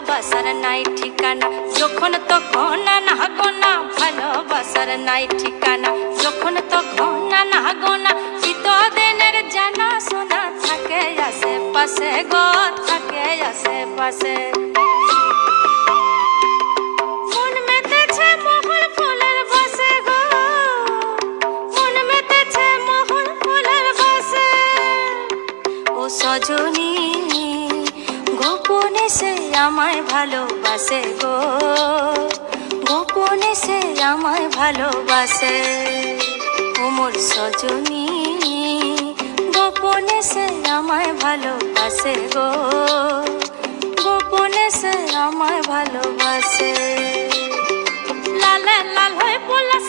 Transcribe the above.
ভালোবাসার নাই ঠিকানা। যখন তখন না গোনা ভালোবাসার নাই ঠিকানা। যখন তখন না গোনা চিতদিনের জানা শোনা থাকে আশেপাশে গো, থাকে আশেপাশে। গো। সজনী গোপনে সে আমায় ভালোবাসে গো। গোপনে সে আমায় ভালোবাসে। ওমর সজনী, গোপনে সে আমায় ভালোবাসে গো। গোপনে সে আমায় ভালোবাসে। লালে লাল হয়ে পলাশ